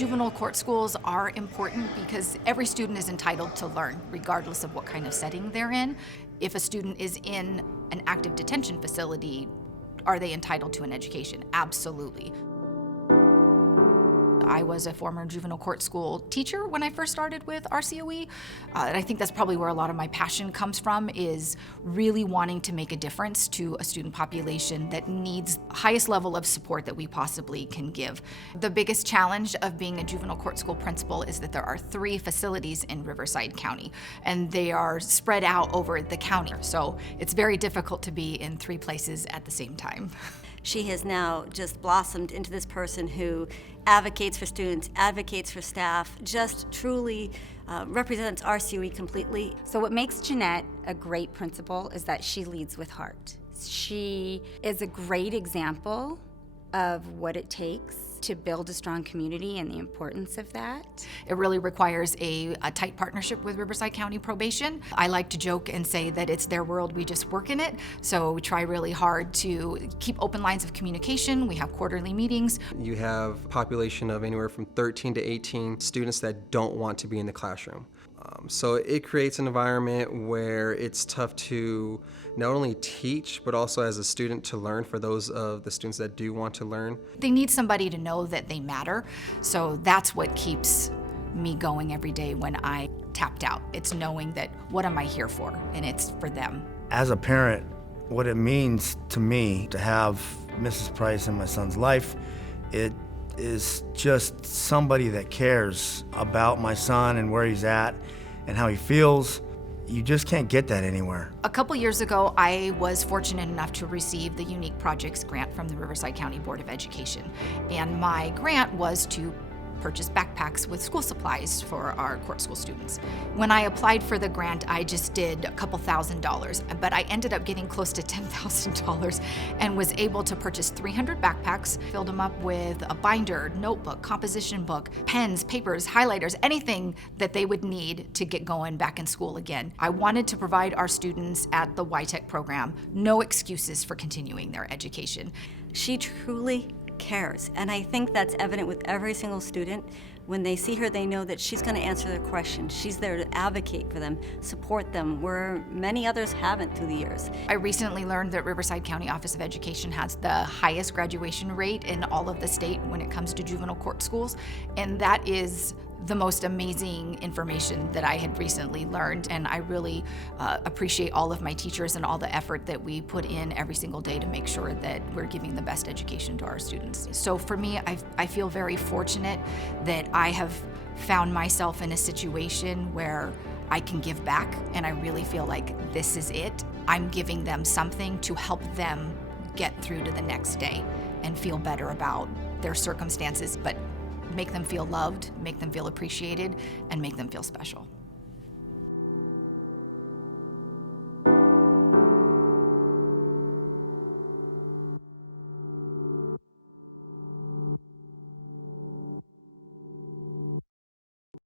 Juvenile court schools are important because every student is entitled to learn, regardless of what kind of setting they're in. If a student is in an active detention facility, are they entitled to an education? Absolutely. I was a former juvenile court school teacher when I first started with RCOE, and I think that's probably where a lot of my passion comes from, is really wanting to make a difference to a student population that needs the highest level of support that we possibly can give. The biggest challenge of being a juvenile court school principal is that there are 3 facilities in Riverside County, and they are spread out over the county, so it's very difficult to be in 3 places at the same time. She has now just blossomed into this person who advocates for students, advocates for staff, just truly represents RCOE completely. So what makes Jeanette a great principal is that she leads with heart. She is a great example of what it takes to build a strong community and the importance of that. It really requires a tight partnership with Riverside County Probation. I like to joke and say that it's their world, we just work in it. So we try really hard to keep open lines of communication. We have quarterly meetings. You have a population of anywhere from 13 to 18 students that don't want to be in the classroom. So it creates an environment where it's tough to not only teach, but also as a student to learn for those of the students that do want to learn. They need somebody to know that they matter. So that's what keeps me going every day when I tapped out. It's knowing that what am I here for? And it's for them. As a parent, what it means to me to have Mrs. Price in my son's life, it is just somebody that cares about my son and where he's at and how he feels. You just can't get that anywhere. A couple years ago, I was fortunate enough to receive the Unique Projects grant from the Riverside County Board of Education. And my grant was to purchase backpacks with school supplies for our court school students. When I applied for the grant, I just did a couple $1,000s, but I ended up getting close to $10,000 and was able to purchase 300 backpacks, filled them up with a binder, notebook, composition book, pens, papers, highlighters, anything that they would need to get going back in school again. I wanted to provide our students at the YTech program no excuses for continuing their education. She truly cares, and I think that's evident with every single student. When they see her, they know that she's going to answer their questions. She's there to advocate for them, support them, where many others haven't through the years. I recently learned that Riverside County Office of Education has the highest graduation rate in all of the state when it comes to juvenile court schools, and that is the most amazing information that I had recently learned, and I really appreciate all of my teachers and all the effort that we put in every single day to make sure that we're giving the best education to our students. So for me, I feel very fortunate that I have found myself in a situation where I can give back, and I really feel like this is it. I'm giving them something to help them get through to the next day and feel better about their circumstances, but make them feel loved, make them feel appreciated, and make them feel special.